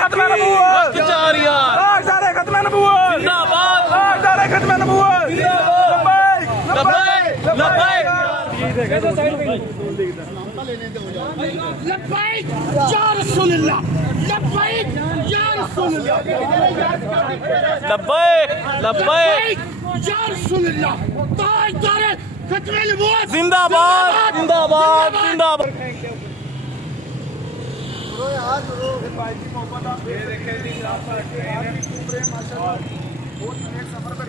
खत्म नबूवत ताजदारे खत्म नबूवत जिंदाबाद ताजदारे खत्म नबूवत लब्बैक लब्बैक लब्बैक लब्बैक या रसूलुल्लाह लब्बैक या रसूलुल्लाह लब्बैक लब्बैक या रसूलुल्लाह ताजदारे खत्म नबूवत जिंदाबाद जिंदाबाद जिंदाबाद।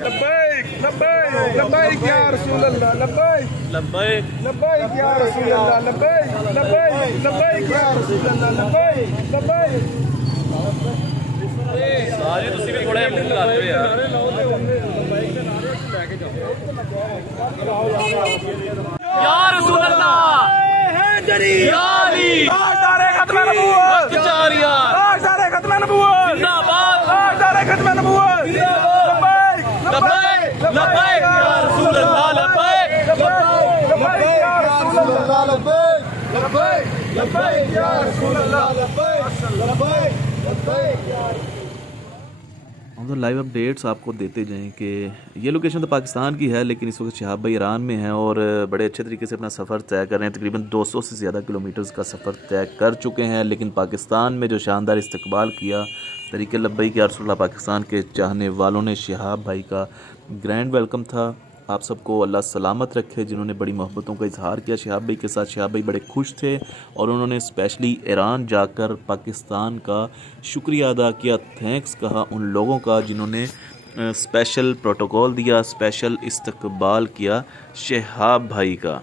लब्बैक लब्बैक लब्बैक या रसूल अल्लाह लब्बैक लब्बैक लब्बैक या रसूल अल्लाह लब्बैक लब्बैक लब्बैक या रसूल अल्लाह लब्बैक लब्बैक। सारे ਤੁਸੀਂ ਵੀ ਥੋੜਾ ਮੂੰਹ ਲਾ ਦਿਓ ਯਾਰ। या रसूल अल्लाह हैदरी या अली ताजदारे खत्म नबूवत ताजदारे खत्म नबूवत जिंदाबाद ताजदारे खत्म नबूवत लब्बैक लब्बैक लब्बैक या रसूल अल्लाह लब्बैक लब्बैक या रसूल अल्लाह लब्बैक लब्बैक लब्बैक या रसूल अल्लाह लब्बैक लब्बैक लब्बैक या। हम तो लाइव अपडेट्स आपको देते जाएं कि ये लोकेशन तो पाकिस्तान की है, लेकिन इस वक्त शहाब भाई ईरान में हैं और बड़े अच्छे तरीके से अपना सफ़र तय कर रहे हैं। तकरीबन 200 से ज़्यादा किलोमीटर्स का सफ़र तय कर चुके हैं, लेकिन पाकिस्तान में जो शानदार इस्तकबाल किया तरीके लब्बैक या रसूलुल्लाह पाकिस्तान के चाहने वालों ने शहाब भाई का ग्रैंड वेलकम था। आप सबको अल्लाह सलामत रखे। जिन्होंने बड़ी मोहब्बतों का इजहार किया शहाब भाई के साथ, शहाब भाई बड़े खुश थे और उन्होंने स्पेशली ईरान जाकर पाकिस्तान का शुक्रिया अदा किया, थैंक्स कहा उन लोगों का जिन्होंने स्पेशल प्रोटोकॉल दिया, स्पेशल इस्तकबाल किया शहाब भाई का।